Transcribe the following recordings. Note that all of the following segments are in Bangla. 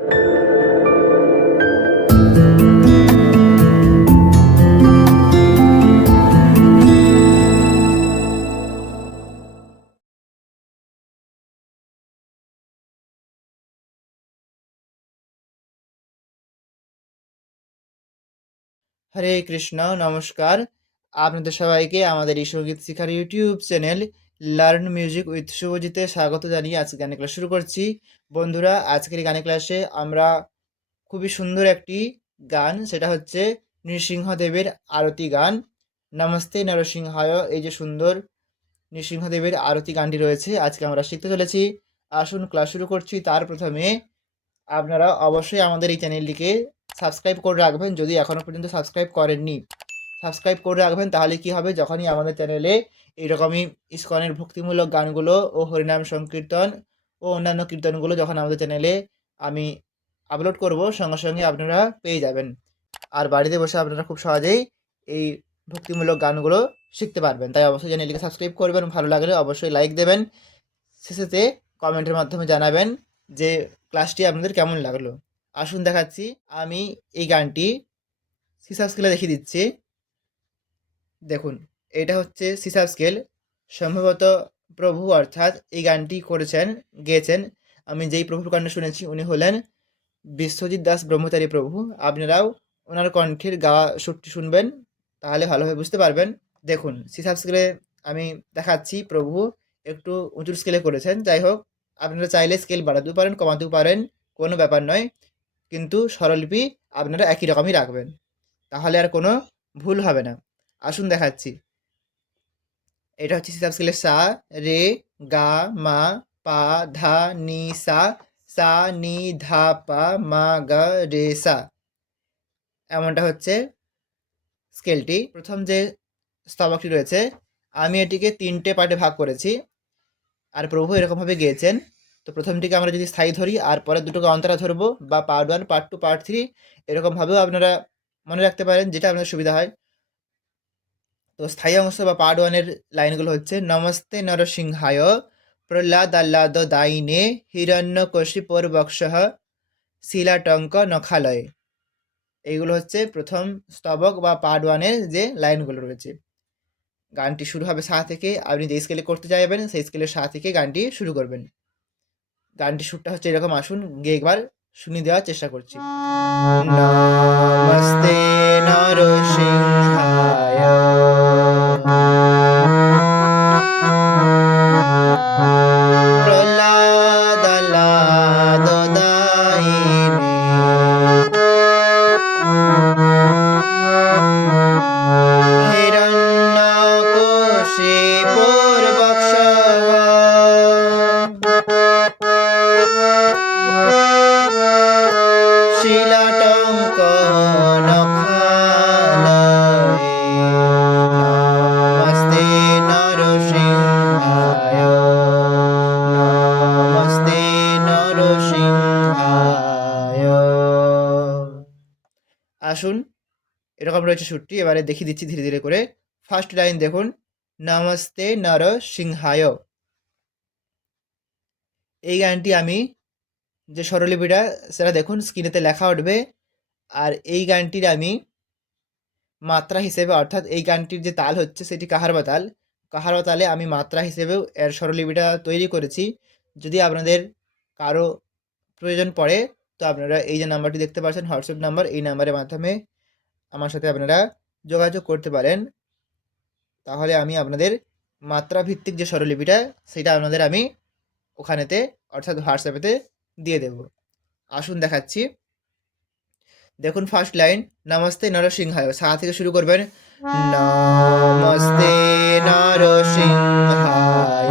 হরে কৃষ্ণ, নমস্কার। আপনাদের সবাইকে আমাদের এই সঙ্গীত শিখার YouTube channel learn music with শুভজিতে স্বাগত জানিয়ে আজকে গানের ক্লাস শুরু করছি। বন্ধুরা, আজকের এই গানের ক্লাসে আমরা খুবই সুন্দর একটি গান, সেটা হচ্ছে নৃসিংহদেবের আরতি গান, নমস্তে নরসিংহায়। এই যে সুন্দর নৃসিংহদেবের আরতি গানটি রয়েছে, আজকে আমরা শিখতে চলেছি। আসুন ক্লাস শুরু করছি। তার প্রথমে আপনারা অবশ্যই আমাদের এই চ্যানেলটিকে সাবস্ক্রাইব করে রাখবেন, যদি এখনও পর্যন্ত সাবস্ক্রাইব করেননি। সাবস্ক্রাইব করে রাখবেন, তাহলে কি হবে, যখনই আমাদের চ্যানেলে এইরকমই ইসকনের ভক্তিমূলক গানগুলো ও হরিনাম সংকীর্তন ও অন্যান্য কীর্তনগুলো যখন আমাদের চ্যানেলে আমি আপলোড করব, সঙ্গে সঙ্গে আপনারা পেয়ে যাবেন। আর বাড়িতে বসে আপনারা খুব সহজেই এই ভক্তিমূলক গানগুলো শিখতে পারবেন। তাই অবশ্যই চ্যানেলটিকে সাবস্ক্রাইব করবেন, ভালো লাগলে অবশ্যই লাইক দেবেন, শেষেতে কমেন্টের মাধ্যমে জানাবেন যে ক্লাসটি আপনাদের কেমন লাগলো। আসুন দেখাচ্ছি। আমি এই গানটি সিসার স্কেলে দেখিয়ে দিচ্ছি। দেখুন, এটা হচ্ছে সিসার স্কেল। সম্ভবত প্রভু অর্থাৎ এই গানটি করেছেন, গেয়েছেন, আমি যেই প্রভুর গানটা শুনেছি উনি হলেন বিশ্বজিৎ দাস ব্রহ্মচারী প্রভু। আপনারাও ওনার কণ্ঠের গাওয়া সুরটি শুনবেন, তাহলে ভালোভাবে বুঝতে পারবেন। দেখুন, সিসার স্কেলে আমি দেখাচ্ছি, প্রভু একটু উঁচুর স্কেলে করেছেন। যাই হোক, আপনারা চাইলে স্কেল বাড়াতেও পারেন, কমাতেও পারেন, কোনো ব্যাপার নয়, কিন্তু স্বরলিপি আপনারা একই রকমই রাখবেন, তাহলে আর কোনো ভুল হবে না। আসুন দেখাচ্ছি। এটা হচ্ছে সিসার স্কেলের সা, রে, গা, মা, পা, ধা, নি, সা, সা, নি, ধা, পা, মা, গা, রে, সা। এমনটা হচ্ছে স্কেলটি। প্রথম যে স্তবকটি রয়েছে, আমি এটিকে 3টে পার্টে ভাগ করেছি, আর প্রভু এরকমভাবে গেয়েছেন। তো প্রথমটিকে আমরা যদি স্থায়ী ধরি, আর পরের দুটোকে অন্তরা ধরবো, বা পার্ট 1, পার্ট 2, পার্ট 3, এরকমভাবেও আপনারা মনে রাখতে পারেন, যেটা আপনার সুবিধা হয়। তো স্থায়ী অংশ বা পার্ট 1-এর লাইনগুলো হচ্ছে নমস্তে নরসিংহায় প্রহ্লাদ আহ্লাদ দায়িনে হিরণ্যকশিপোর বক্ষঃ শিলাটঙ্ক নখালয়ে। এইগুলো হচ্ছে প্রথম স্তবক বা পার্ট 1-এর যে লাইনগুলো রয়েছে। গানটি শুরু হবে সা থেকে। আপনি যে স্কেলে করতে চাইবেন সেই স্কেলের সা থেকে গানটি শুরু করবেন। গানটির সুরটা হচ্ছে এরকম। আসুন গিয়ে একবার শুনিয়ে দেওয়ার চেষ্টা করছি। নমস্তে নরসিংহায় প্রহ্লাদালাদদায়িনে হিরণ্যকশিপুর বক্ষঃ শিলাটঙ্ক নখালয়ে নমস্তে নরসিংহায় নমস্তে নরসিংহায়। আসুন, এরকম রয়েছে সুরটি। এবারে দেখিয়ে দিচ্ছি ধীরে ধীরে করে। ফার্স্ট লাইন দেখুন, নমস্তে নরসিংহায়। এই গানটি আমি যে স্বরলিপিটা, সেটা দেখুন স্ক্রিনেতে লেখা উঠবে। আর এই গানটির আমি মাত্রা হিসেবে, অর্থাৎ এই গানটির যে তাল হচ্ছে সেটি কাহারবা তাল, কাহারবা তালে আমি মাত্রা হিসেবেও এর স্বরলিপিটা তৈরি করেছি। যদি আপনাদের কারো প্রয়োজন পড়ে, তো আপনারা এই যে নাম্বারটি দেখতে পাচ্ছেন, হোয়াটসঅ্যাপ নাম্বার, এই নাম্বারের মাধ্যমে আমার সাথে আপনারা যোগাযোগ করতে পারেন। তাহলে আমি আপনাদের মাত্রা ভিত্তিক যে স্বরলিপিটা, সেটা আপনাদের আমি ওখানেতে, অর্থাৎ হোয়াটসঅ্যাপেতে দিয়ে দেব। আসুন দেখাচ্ছি। দেখুন ফার্স্ট লাইন, নমস্তে নরসিংহায়, সা থেকে শুরু করবেন। নমস্তে নরসিংহায়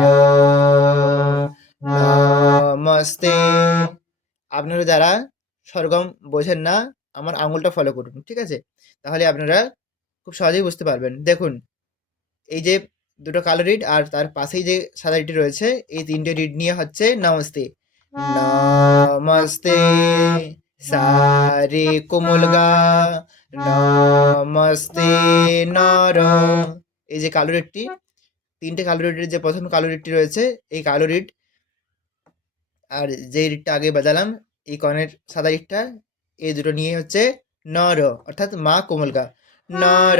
নমস্তে। আপনারা যারা স্বরগম বোঝেন না, আমার আঙুলটা ফলো করুন, ঠিক আছে? তাহলে আপনারা খুব সহজেই বুঝতে পারবেন। দেখুন, এই যে দুটো কালো রিড আর তার পাশেই যে সাদা রিডটি রয়েছে, এই 3টে রিড নিয়ে হচ্ছে নমস্তে। নমস্তে সা রে কোমল গা নমস্তে নর। এই যে কালো রিডটি, 3টে কালো রিডের যে প্রথম কালো রিডটি রয়েছে, এই কালো রিড আর যে রিডটা আগে বাজালাম, এই কনের সাদা ইটটা, এই দুটো নিয়ে হচ্ছে নর, অর্থাৎ মা কোমল গা। নর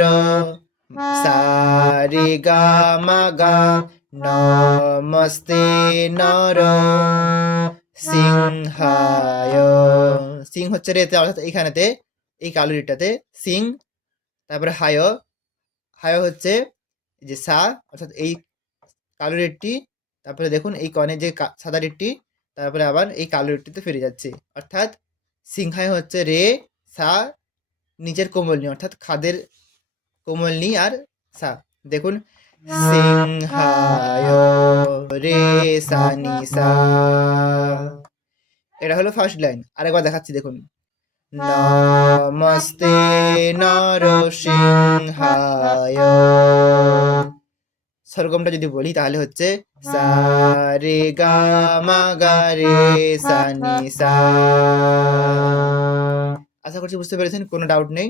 সা রে গা মা গা, নমস্তে নর সিংহায়। সিং হচ্ছে রেতে, অর্থাৎ এইখানেতে, এই কালো ইটটাতে সিং। তারপরে হায়, হায় হচ্ছে এই যে সা, অর্থাৎ এই কালো রেটটি। তারপরে দেখুন এই কনে যে সাদা রেটটি, তারপরে আবার এই কালো রেটটিতে ফিরে যাচ্ছে, অর্থাৎ সিংহায় হচ্ছে রে সা, নিচের কোমলনি অর্থাৎ খাদের কোমলনি আর সা। দেখুন সিংহায় রে সা নি সা। এটা হলো ফার্স্ট লাইন। আরেকবার দেখাচ্ছি দেখুন। নমস্তে নরসিংহায়। স্বরগমটা যদি বলি তাহলে হচ্ছে সা রে গা মা গা রে সা নি সা। আশা করছি বুঝতে পেরেছেন, কোনো ডাউট নেই।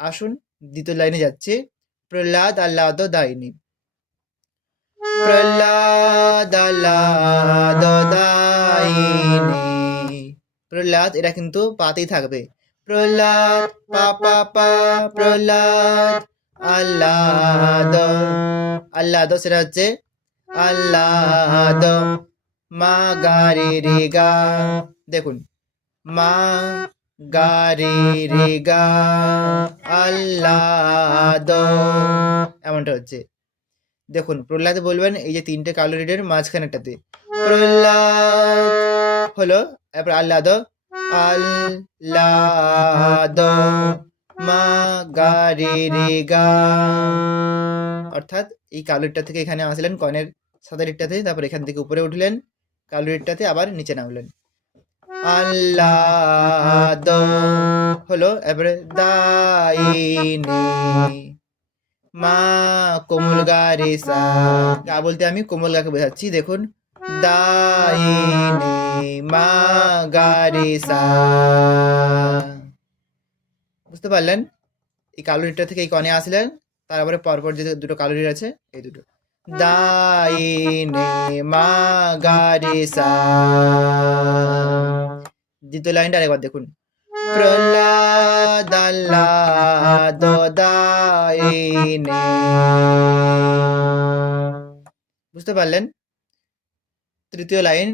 আসুন দ্বিতীয় লাইনে যাচ্ছে। প্রহ্লাদ আহ্লাদ দায়িনী। প্রহ্লাদ আহ্লাদ দায়িনী। প্রহ্লাদ এটা কিন্তু পাতেই থাকবে। প্রহ্লাদ পা পা পা, প্রহ্লাদ আহ্লাদ, আহ্লাদ সেটা হচ্ছে আহ্লাদ মা গা রে রে গা। দেখুন মা গা রে রে গা আহ্লাদ, এমনটা হচ্ছে। দেখুন প্রহ্লাদে বলবেন এই যে তিনটে কালো রেডের মাঝখানেটাতে প্রহ্লাদ হলো, এরপর আহ্লাদ, আহ্লাদ মা গা রে রে গা, অর্থাৎ এই কালো রেডটা থেকে এখানে আসলেন কনের সাদা রেডটাতে, তারপর এখান থেকে উপরে উঠলেন কালো রেডটাতে, আবার নিচে নামলেন। আহ্লাদ হলো, এরপরে দায়িনী মা কোমল গা রে সা। গা বলতে আমি কোমল গাকে বোঝাচ্ছি। দেখুন দায়িনী মা গা রে সা। বুঝতে পারলেন? এই কালো রিটটা থেকে এই কনে আসলেন, তারপরে পরপর যে দুটো কালো রিট আছে এই দুটো। দায়িনী মা গা রে সা। দ্বিতীয় লাইনটা আরেকবার দেখুন। প্রহ্লাদ আহ্লাদ দায়িনী। বুঝতে পারলেন? তৃতীয় লাইন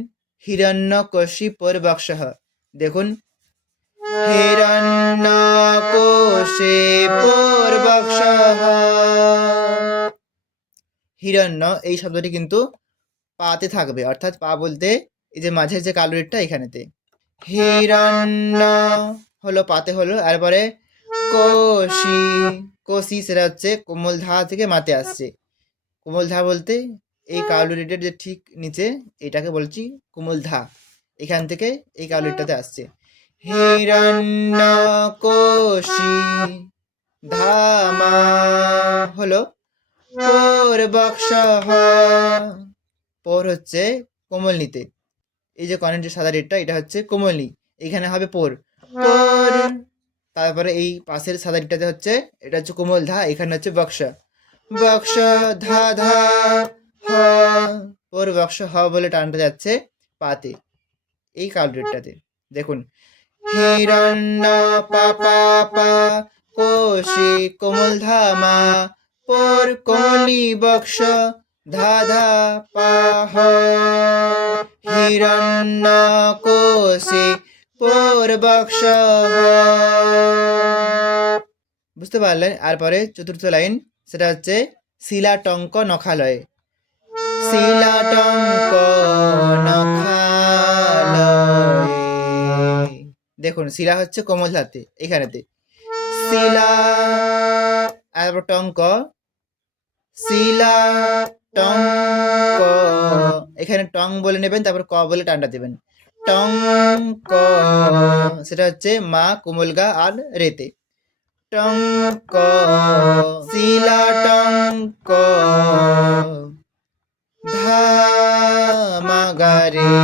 হিরণ্যকশিপুর বক্ষঃ। দেখুন হিরণ্যকশিপুর বক্ষঃ। হিরণ্য এই শব্দটি কিন্তু পাতে থাকবে, অর্থাৎ পা বলতে এই যে মাঝের যে কালো রেটটা এখানেতে। হিরণ্য হলো পাতে হলো, এরপরে কোশি, কোশি সেটা হচ্ছে কোমল ধা থেকে মাতে আসছে। কোমল ধা বলতে এই কালো রেটের যে ঠিক নিচে এটাকে বলছি কোমল ধা, এখান থেকে এই কালো রেটটাতে আসছে। হিরণ্য কোশি ধামা হলো পোর বক্ষঃ। পোর হচ্ছে কোমল নিতে, এই যে কনের যে সাদা রেটটা এটা হচ্ছে কোমলনি, এখানে হবে পোর, পোর। তারপরে এই পাশের সাদা রেটটাতে হচ্ছে, এটা হচ্ছে কোমল ধা, এখানে হচ্ছে বক্স, বক্স ধা ধা হ, পোর বক্স হ বলে টানটা যাচ্ছে পাতে এই কালো রেটটাতে। দেখুন হিরণ্য পা পা পা কোশি কোমল ধামা পোর কোমলি বক্স ধা ধা পাহ। হিরণ্য কোশি পোর বক্স। বুঝতে পারলেন? আর পরে চতুর্থ লাইন সেটা হচ্ছে শিলাটঙ্ক নখালয়। শিলাটঙ্ক নখালয়। দেখুন শিলা হচ্ছে কোমল ধাতে এখানেতে, শিলা আর টঙ্ক, শিলা টঙ্ক, এখানে টং বলে নেবেন, তারপর ক বলে টানটা দেবেন, টঙ্ক সেটা হচ্ছে মা কোমল গা আর রেতে, টঙ্ক শিলা টঙ্ক ধামা গা রে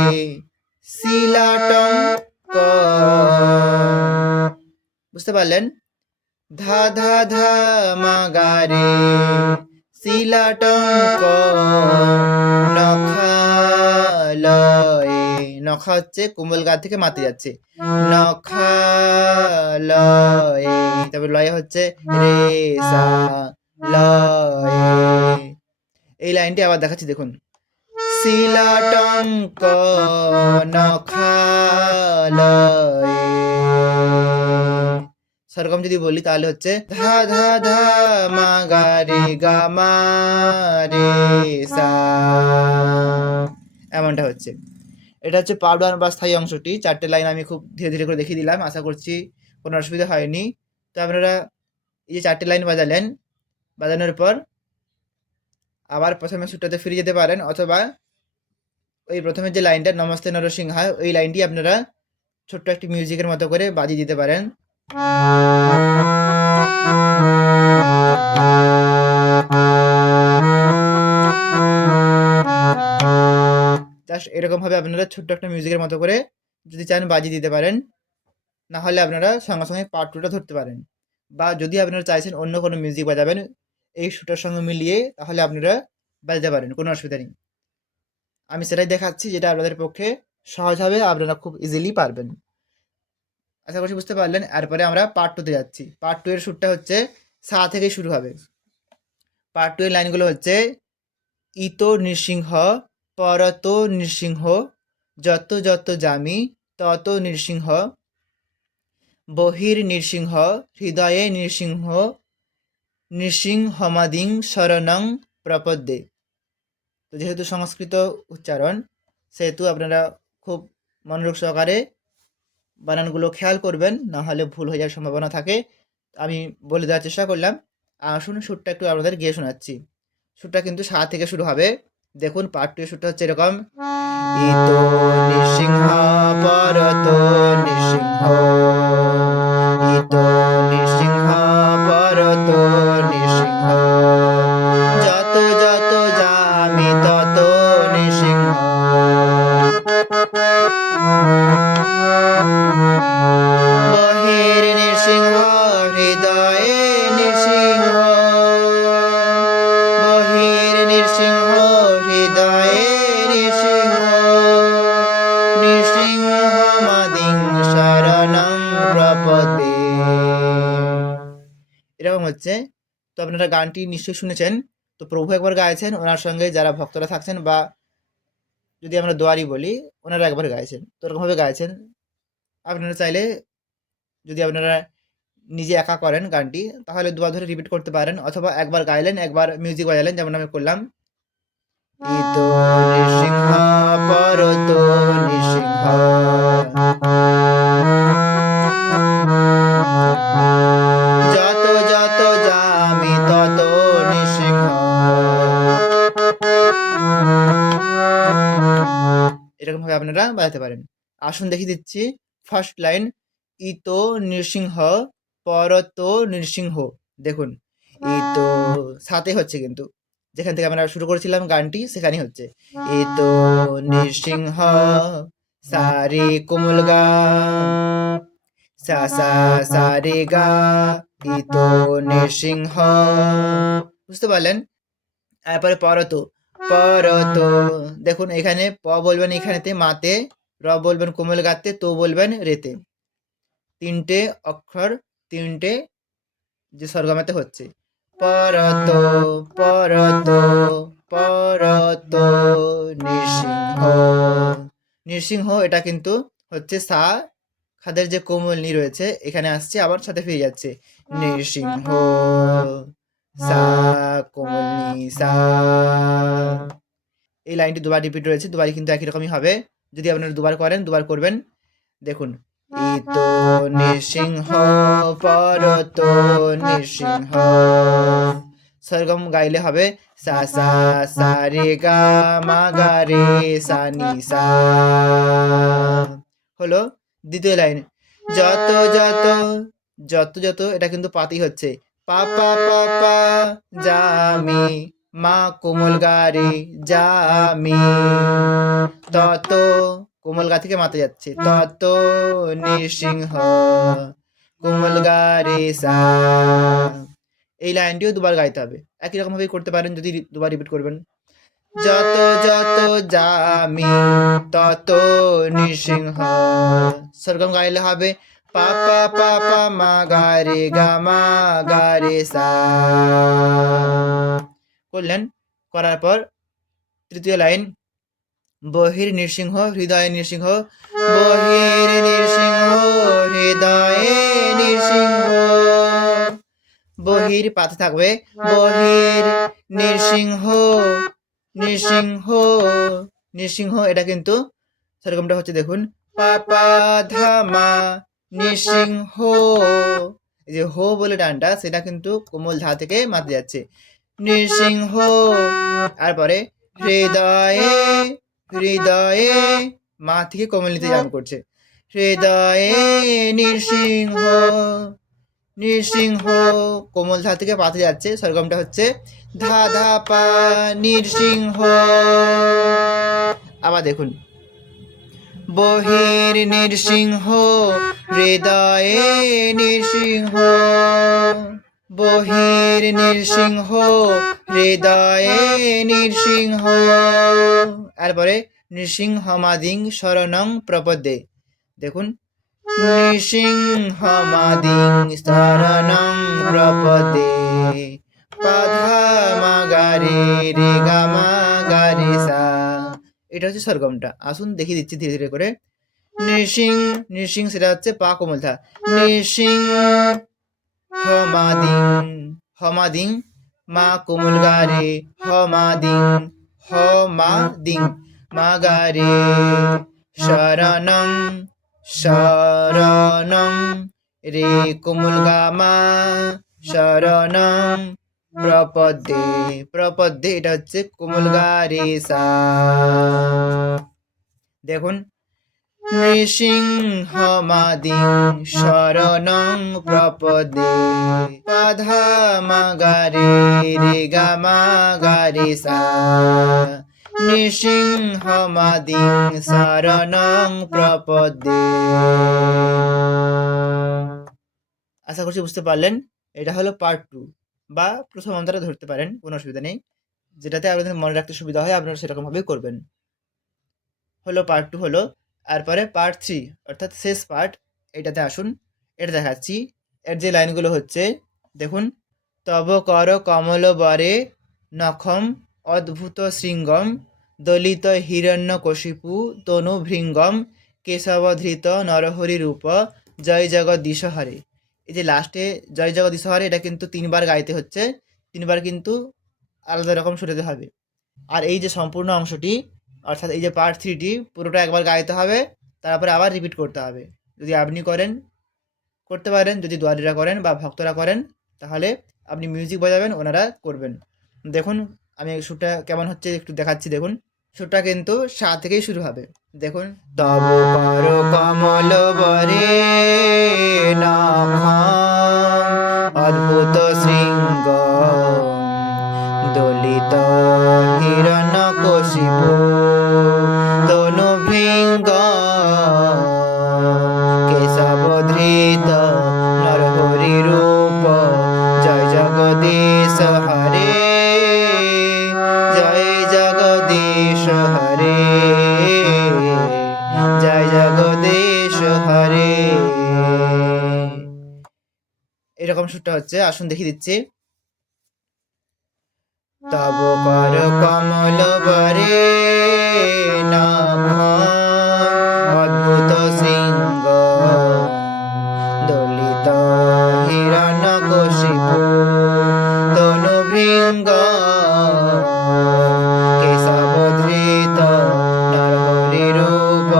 শিলা টঙ্ক। বুঝতে পারলেন? ধা ধা ধা মা গা রে শিলা টঙ্ক নখালয়ে। নখা হচ্ছে কোমল গা থেকে মাতে যাচ্ছে, নখালয়ে। তারপর লয়ে হচ্ছে রে সা লয়ে। এই লাইনটি আবার দেখাচ্ছি, দেখুন, শিলাটঙ্ক নখালয়ে। সরগম যদি বলি তাহলে হচ্ছে ধা ধা ধা মা গা রে গা মা রে সা, এমনটা হচ্ছে। এটা হচ্ছে পার্ট ওয়ান বা স্থায়ী অংশটি। 4টে লাইন আমি খুব ধীরে ধীরে করে দেখিয়ে দিলাম, আশা করছি কোনো অসুবিধা হয়নি। তো আপনারা এই যে 4টে লাইন বাজালেন, বাজানোর পর আবার প্রথমে সুরটাতে ফিরে যেতে পারেন, অথবা ওই প্রথমে যে লাইনটা নমস্তে নরসিংহায়, ওই লাইনটি আপনারা ছোট্ট একটি মিউজিকের মতো করে বাজিয়ে দিতে পারেন। জাস্ট এরকমভাবে আপনারা ছোট্ট একটা মিউজিকের মতো করে যদি চান বাজিয়ে দিতে পারেন, না হলে আপনারা সঙ্গে সঙ্গে পার্ট টুটা ধরতে পারেন। বা যদি আপনারা চাইছেন অন্য কোনো মিউজিক বাজাবেন এই সুরটার সঙ্গে মিলিয়ে, তাহলে আপনারা বাজাতে পারেন, কোনো অসুবিধা নেই। আমি সেটাই দেখাচ্ছি যেটা আপনাদের পক্ষে সহজ হবে, আপনারা খুব ইজিলি পারবেন। আশা করছি বুঝতে পারলেন। এরপরে আমরা পার্ট টুতে যাচ্ছি। পার্ট টু এর সুরটা হচ্ছে সা থেকেই শুরু হবে। পার্ট টু এর লাইনগুলো হচ্ছে ইতো নৃসিংহ পরত নৃসিংহ, যত যত জামি তত নৃসিংহ, বহির নৃসিংহ হৃদয়ে নৃসিংহ, নৃসিংহমাদিং শরণং প্রপদ্যে। তো যেহেতু সংস্কৃত উচ্চারণ, সেহেতু আপনারা খুব মনোযোগ সহকারে বানানগুলো খেয়াল করবেন, না হলে ভুল হয়ে যাওয়ার সম্ভাবনা থাকে। আমি বলে দেওয়ার চেষ্টা করলাম। আসুন সুরটা একটু আপনাদের গিয়ে শোনাচ্ছি। সুরটা কিন্তু সা থেকে শুরু হবে। দেখুন পার্ট টু এর সুরটা হচ্ছে এরকম, ইতো নৃসিংহ পরত নৃসিংহ, ইতো নৃসিংহ পরত নৃসিংহ, যত যত জামি তত নৃসিংহ, বহির নৃসিংহ হৃদয়ে নৃসিংহ, বহির নৃসিংহ হৃদয়ে নৃসিংহ, নৃসিংহমাদিং শরণং প্রপদে। এরকম হচ্ছে। তো আপনারা গানটি নিশ্চয়ই শুনেছেন। তো প্রভু একবার গাইছেন, ওনার সঙ্গে যারা ভক্তরা থাকছেন, বা যদি আমরা দোয়ারি বলি, ওনারা একবার গাইছেন। তো ওরকমভাবে গাইছেন। আপনারা চাইলে যদি আপনারা নিজে একা করেন গানটি, তাহলে দুবার ধরে রিপিট করতে পারেন, অথবা একবার গাইলেন একবার মিউজিক বাজালেন, যেমন আমি করলাম, ইতো নৃসিংহ পরত নৃসিংহ, যত যত জামি তত নৃসিংহ। এরকম ভাবে আপনারা বাজাতে পারেন। আসুন দেখিয়ে দিচ্ছি। ফার্স্ট লাইন, ইতো নৃসিংহ পরত নৃসিংহ। দেখুন, ইতো সাথে হচ্ছে, কিন্তু যেখান থেকে আমরা শুরু করেছিলাম গানটি সেখানেই হচ্ছে। ইতো নৃসিংহ সারে কোমল গা, সা সা সা রে গা, ইতো নৃসিংহ। বুঝতে পারলেন? তারপরে পরত, পরত। দেখুন এখানে প বলবেন এখানেতে মাতে, র বলবেন কোমল গাতে, তো বলবেন রেতে। 3টে অক্ষর, 3টে যে স্বরগমেতে হচ্ছে। পরত পরত পরত নৃসিংহ। নৃসিংহ এটা কিন্তু হচ্ছে সা খাদের যে কোমল নি রয়েছে এখানে আসছে, আবার সাথে ফিরে যাচ্ছে, নৃসিংহ সা কোমল নি সা। এই লাইনটি দুবার রিপিট রয়েছে, দুবারই কিন্তু একই রকমই হবে। যদি আপনারা দুবার করেন, দুবার করবেন। দেখুন, ইতো নৃসিংহ পরত নৃসিংহ। সরগম গাইলে হবে সা সা সা রে গা মা গা রে সা নি সা। হলো দ্বিতীয় লাইন, যত যত, যত যত এটা কিন্তু পাতি হচ্ছে, পা পা পা পা জামি, মা কোমল গা রে জামি, তত কোমল গা থেকে মাতে যাচ্ছে, তত নৃসিংহ কোমল গা রে সা। এই লাইনটিও দুবার গাইতে হবে। একই রকম ভাবে করতে পারেন যদি দুবার রিপিট করবেন। যত যত জামি তত নৃসিংহ। সরগম গাইলে হবে পা পা পা পা মা গা রে গা মা গা রে সা। করলেন, করার পর তৃতীয় লাইন বহির নৃসিংহ হৃদয়ে নৃসিংহ, বহির নৃসিংহ হৃদয়ে নৃসিংহ। বহির পাতে থাকবে বহির নৃসিংহ নৃসিংহ নৃসিংহ। এটা কিন্তু সেরকমটা হচ্ছে দেখুন পা পা ধা মা নৃসিংহ। এই যে হো বলে টানটা সেটা কিন্তু কোমল ধা থেকে মাতে যাচ্ছে নৃসিংহ। তারপরে হৃদয়ে হৃদয়ে মা থেকে কোমল নিতে জাম করছে হৃদয়ে নৃসিংহ নৃসিংহ। কোমল ধা থেকে পাতে যাচ্ছে সরগমটা হচ্ছে ধা ধা পা নৃসিংহ। আবার দেখুন বহির নৃসিংহ হৃদয়ে নৃসিংহ, বহির নৃসিংহ হৃদয়ে নৃসিংহ। তারপরে নৃসিংহমাদিং শরণং প্রপদ্যে। দেখুন নৃসিংহমাদিং শরণং প্রপদ্যে, পাধা মা গা রে রে গা মা গা রে সা। এটা হচ্ছে সরগমটা। আসুন দেখিয়ে দিচ্ছি ধীরে ধীরে করে। নৃসিং নৃসিং সেটা হচ্ছে পা কোমল ধা, নৃসিং হমাদিং হমাদিং মা কোমল গা রে হমাদিং হমাদিং মা গা রে শরণং শরণং রে কোমল গা মা শরণং প্রপদ্যে প্রপদ্যে। এটা হচ্ছে কোমল গা রে সা। দেখুন নৃসিংহমাদিং শরণং প্রপদ্যে, পাধা মা গা রে রে গা মা গা রে সা। নৃসিংহমাদিং শরণং প্রপদ্যে। আশা করছি বুঝতে পারলেন। এটা হলো পার্ট 2 বা প্রথম অন্তরা ধরতে পারেন, কোনো অসুবিধা নেই। যেটাতে আপনাদের মনে রাখতে সুবিধা হয় আপনারা সেরকমভাবেই করবেন। হলো পার্ট 2 হলো। তারপরে পার্ট 3 অর্থাৎ শেষ পার্ট, এটাতে আসুন। এটা দেখাচ্ছি। এর যে লাইনগুলো হচ্ছে দেখুন তব কর কমল বরে নখম অদ্ভুত শৃঙ্গম দলিত হিরণ্যকশিপু তনু ভৃঙ্গম কেশবধৃত নরহরি রূপ জয় জগদীশ হরে। এই যে লাস্টে জয় জগদীশ হরে এটা কিন্তু 3 বার গাইতে হচ্ছে, 3 বার কিন্তু আলাদা রকম শুনতে হবে। আর এই যে সম্পূর্ণ অংশটি অর্থাৎ এই যে পার্ট 3টি পুরোটা একবার গাইতে হবে, তারপরে আবার রিপিট করতে হবে। যদি আপনি করেন করতে পারেন, যদি দুয়ারিরা করেন বা ভক্তরা করেন তাহলে আপনি মিউজিক বাজাবেন, ওনারা করবেন। দেখুন আমি সুরটা কেমন হচ্ছে একটু দেখাচ্ছি। দেখুন সুরটা কিন্তু সা থেকেই শুরু হবে। দেখুন তব কর কমল বরে নখম অদ্ভুত শৃঙ্গ দলিত হিরণ্যকশিপু তনু ভৃঙ্গ কেশবধৃত নরহরি রূপ জয় জগদীশ হরে জয় জগদীশ হরে জয় জগদীশ হরে। এরকম সুরটা হচ্ছে। আসুন দেখিয়ে দিচ্ছি। তব কর কমল বরে নখম অদ্ভুত শৃঙ্গ দলিত হিরণ্যকশিপু তনু ভৃঙ্গ কেশবধৃত নরহরি রূপ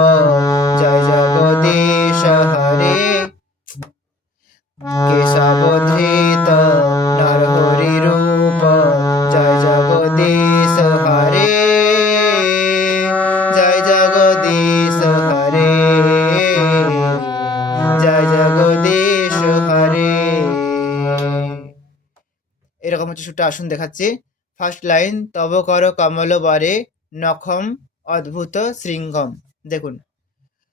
জয় জগদীশ হরে কেশবধৃত নরহরি রূপ জয় জগদীশ হরে জয় জগদীশ হরে জয় জগদীশ হরে। এরকম হচ্ছে সুরটা। আসুন দেখাচ্ছি। ফার্স্ট লাইন তব কর কমল বরে নখম অদ্ভুত শৃঙ্গম। দেখুন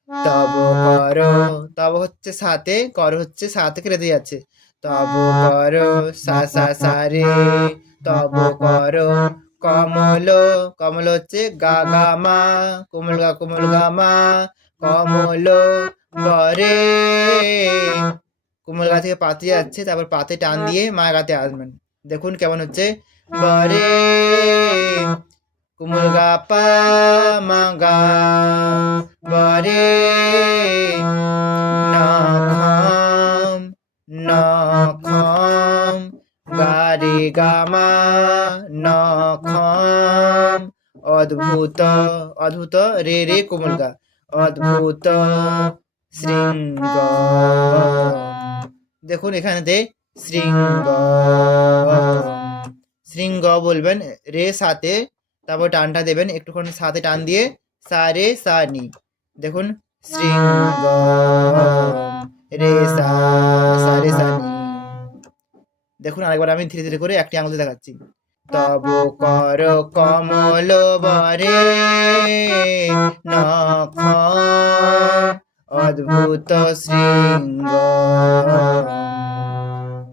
তব কর, তব হচ্ছে সাতে, কর হচ্ছে সা থেকে রেঁধে যাচ্ছে। তব কর সা সা সা রে, তব কর কমল, কমল হচ্ছে গা গা মা, কোমল গা মা, কমল বরে, কোমল গা থেকে পাতে যাচ্ছে, তারপর পাতে টান দিয়ে মা গাতে আসবেন। দেখুন কেমন হচ্ছে, বরে কোমল গা পা মা গা, বরে নখম নখম, গা রে গা মা নখম, অদ্ভুত, অদ্ভুত রে রে কোমল গা, অদ্ভুত শৃঙ্গ, দেখুন এখানেতে শৃঙ্গ, শৃঙ্গ বলবেন রে সাথে, তারপর টানটা দেবেন একটুখানি সাথে টান দিয়ে, সা রে সা নি, দেখুন শৃঙ্গ রে সা, সা রে সা নি। দেখুন আরেকবার আমি ধীরে ধীরে করে একটি আঙুল দিয়ে দেখাচ্ছি। তব কর কমল বরে নখ, অদ্ভুত শৃঙ্গ।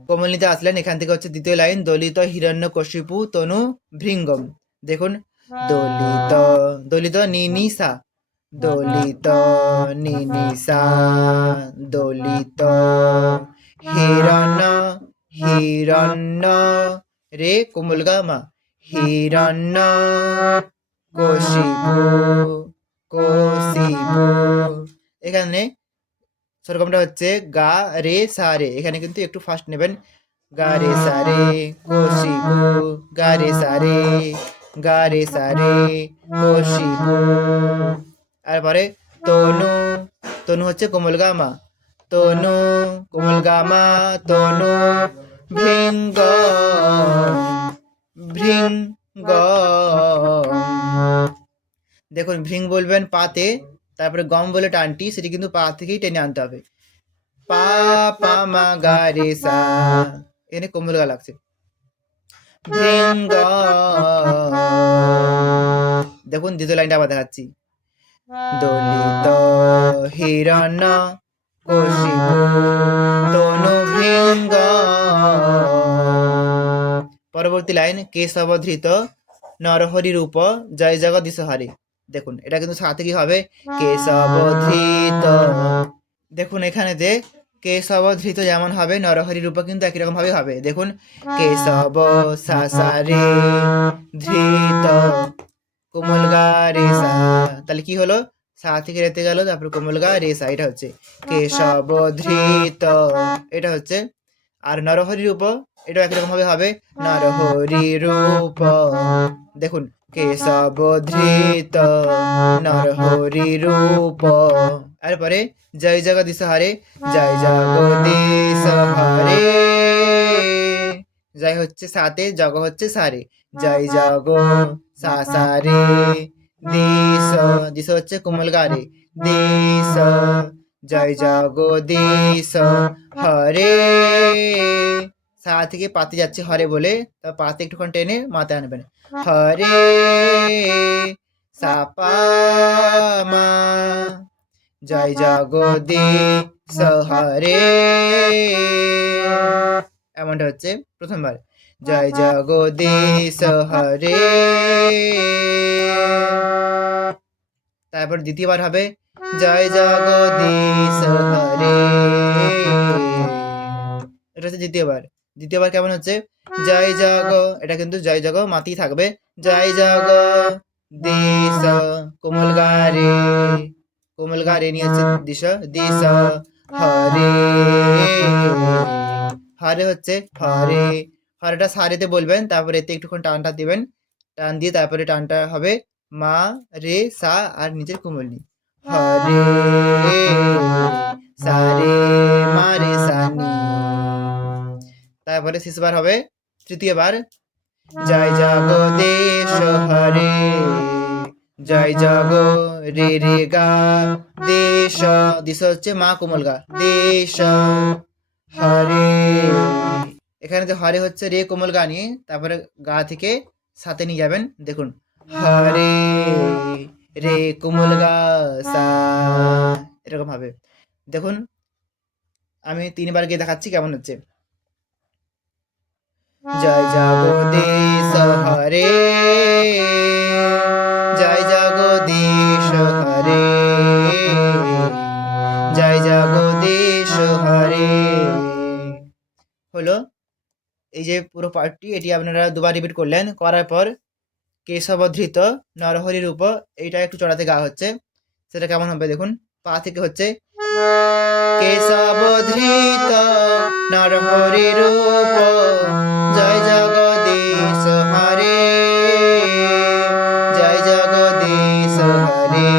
কোমল নিতে আসলেন, এখান থেকে হচ্ছে দ্বিতীয় লাইন, দলিত হিরণ্যকশিপু তনু ভৃঙ্গম। দেখুন দলিত, দলিত নি নি সা, দলিত নি নি সা, দলিত হিরণ্য, হিরণ্য রে কোমল গা মা, হিরণ্য কশিপু, কশিপু। এখানে সেরকমটা হচ্ছে গা রে সা রে, এখানে কিন্তু একটু ফাস্ট নেবেন, গা রে সা রে কশিপু, গা রে সা রে, গা রে সা রে কশিপু। তারপরে তনু, তনু হচ্ছে কোমল গা মা, তনু কোমল গা মা, তনু ভৃঙ্গ, ভৃঙ্গ। দেখুন ভৃং বলবেন পাতে, তারপরে গম বলে টানটি সেটি কিন্তু পা থেকেই টেনে আনতে হবে, পা পা মা গা রে সা, এখানে কোমল গা লাগছে, ভৃঙ্গ। দেখুন দ্বিতীয় লাইনটা আবার দেখাচ্ছি, দলিত হিরণ্য কশিপু তনু ভৃঙ্গ। পরবর্তী লাইন, কেশবধৃত নরহরি রূপ জয় জগদীশ হরে। দেখুন এটা কিন্তু সাথে কি হবে, কেশবধৃত। দেখুন এখানেতে কেশবধৃত যেমন হবে, নরহরি রূপ কিন্তু একই রকম ভাবে হবে। দেখুন কেশব সা সা রে, ধৃত কোমল গা রে সা, তাহলে কি হলো, সা থেকে রেতে গেল, তারপর কোমল গা রে সা, এটা হচ্ছে কেশবধৃত, এটা হচ্ছে। আর নরহরি রূপ এটা একরকম ভাবে হবে, নরহরি রূপ। দেখুন কেশবধৃত নরহরি রূপ। তারপরে জয় জগদীশ হরে, জয় জগদীশ হরে, জয় হচ্ছে সাথে, জগ হচ্ছে সারে, জয় জগ সা সা রে, দিশ, দিশ হচ্ছে কোমল গা রে, দিশ, জয় জগদীশ হরে, সা থেকে পাতে যাচ্ছে হরে বলে, তা পাতে একটুখানি টেনে মাতে আনবেন, হরে সা পা মা, জয় জগদীশ হরে, এমনটা হচ্ছে প্রথমবার, জয় জগদীশ হরে। তারপর দ্বিতীয়বার হবে, জয় জগদীশ হরে, এটা হচ্ছে দ্বিতীয়বার। দ্বিতীয়বার কেমন হচ্ছে, জয় জগ, এটা কিন্তু জয় জগ মাতেই থাকবে, জয় জগ দিশ, কোমল গা রে, কোমল গা রে নিয়ে হচ্ছে দিশ, দিশ হরে, হরে হচ্ছে হরে, হরেটা সারেতে বলবেন, তারপরে এতে একটুক্ষণ টানটা দিবেন, টান দিয়ে তারপরে টানটা হবে মা রে সা আর নিচের কোমল নি, হরে সা রে মা রে সা নি। তারপরে শেষবার হবে তৃতীয়বার, জয় জগদীশ হরে, জয় জগ রে রে গা দেশ, দিশ হচ্ছে মা কোমল গা, দেশ হরে, এখানে যে হরে হচ্ছে রে কোমল গা নিয়ে, তারপরে গা থেকে সাথে নিয়ে যাবেন। দেখুন হরে রে কোমল গা সা, এরকম ভাবে। দেখুন আমি তিনবার গিয়ে দেখাচ্ছি কেমন হচ্ছে, জয় জগদীশ হরে, জয় জগদীশ হরে, জয় জগদীশ হরে। হলো এই যে পুরো পার্টটি, এটি আপনারা দুবার রিপিট করলেন। করার পর কেশবধৃত নরহরি রূপ, এইটা একটু চড়াতে গাওয়া হচ্ছে। সেটা কেমন হবে দেখুন। পা থেকে হচ্ছে কেশবধৃত নরহরি রূপ, জয় জগদীশ হরে, জয় জগদীশ হরে,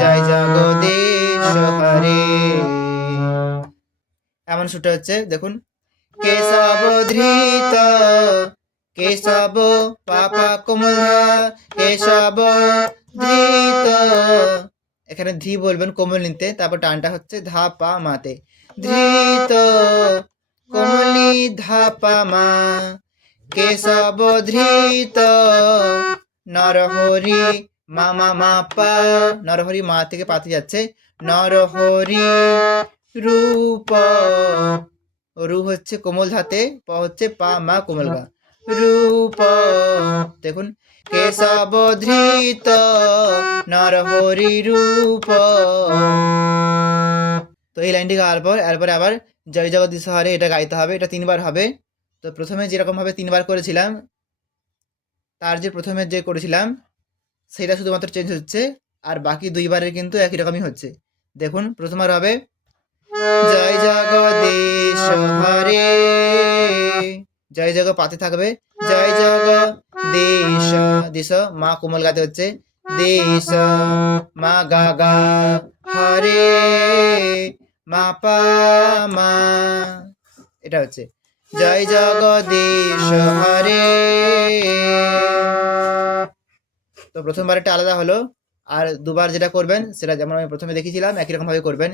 জয় জগদীশ হরে। এমন সুরটা হচ্ছে দেখুন। কেশবধৃত, কেশব পাপা কোমল, কেশব ধৃত, এখানে ধি বলবেন কোমল নিতে, তারপর টানটা হচ্ছে ধা পা মাতে, ধৃত কোমলি ধা পা মা, কেশব ধৃত নরহরি মা মা মা পা, নরহরি মা থেকে পাতে যাচ্ছে, নরহরি রূপ, রু হচ্ছে কোমল ধাতে, প হচ্ছে পা মা কোমল গা, রূপ। দেখুন কেশবধৃত নরহরি রূপ। তো এই লাইনটি গাওয়ার পর এরপরে আবার জয় জগদীশ হরে এটা গাইতে হবে। এটা 3 বার হবে। তো প্রথমে যেরকম ভাবে 3 বার করেছিলাম, তার যে প্রথমে যে করেছিলাম সেটা শুধুমাত্র চেঞ্জ হচ্ছে, আর বাকি 2 বারের কিন্তু একই রকমই হচ্ছে। দেখুন প্রথমবার হবে জয় জগদীশ হরে, জয় জগ পাতে থাকবে, জয় জগদীশ, দিশ মা কোমল গাতে হচ্ছে, দেশ মা গা গা, হরে মা পা মা, এটা হচ্ছে জয় জগদীশ হরে। তো প্রথমবারটা আলাদা হলো, আর দুবার যেটা করবেন সেটা যেমন আমি প্রথমে দেখিয়েছিলাম একই রকম ভাবে করবেন।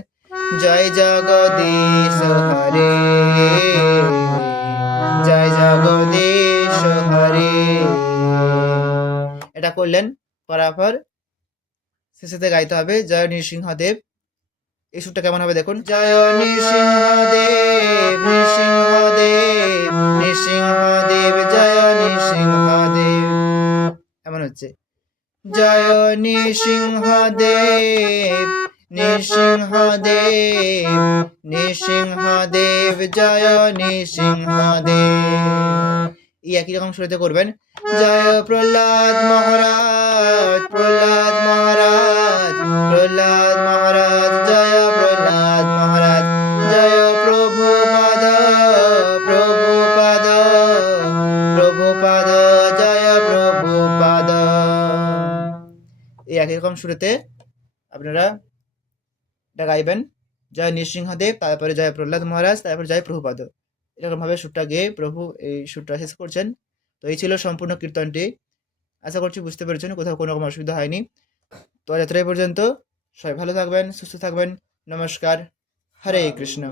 জয় জগদীশ হরে, জয় জগদীশ হরে, এটা করলেন। করার পর শেষেতে গাইতে হবে জয় নৃসিংহদেব। এই সুরটা কেমন হবে দেখুন। জয় নৃসিংহদেব, নৃসিংহদেব, নৃসিংহদেব, জয় নৃসিংহদেব, এমন হচ্ছে জয় নৃসিংহদেব, নৃসিংহদেব, নৃসিংহদেব, জয় নৃসিংহদেব। এই একই রকম সুরেতে করবেন। জয় প্রহ্লাদ মহারাজ, প্রহ্লাদ মহারাজ, প্রহ্লাদ মহারাজ, জয় প্রহ্লাদ মহারাজ, জয় প্রভুপাদ, প্রভুপাদ, প্রভুপাদ, জয় প্রভুপাদ। এই একই রকম সুরেতে আপনারা এটা গাইবেন। জয় নৃসিংহদেব, তারপরে জয় প্রহ্লাদ মহারাজ, তারপরে জয় প্রভুপাদ। এরকমভাবে সুরটা গেয়ে প্রভু এই সুরটা শেষ করছেন। তো এই ছিল সম্পূর্ণ কীর্তনটি। আশা করছি বুঝতে পেরেছেন, কোথাও কোনো রকম অসুবিধা হয়নি। তো আজ এতটাই পর্যন্ত। সবাই ভালো থাকবেন, সুস্থ থাকবেন। নমস্কার। হরে কৃষ্ণ।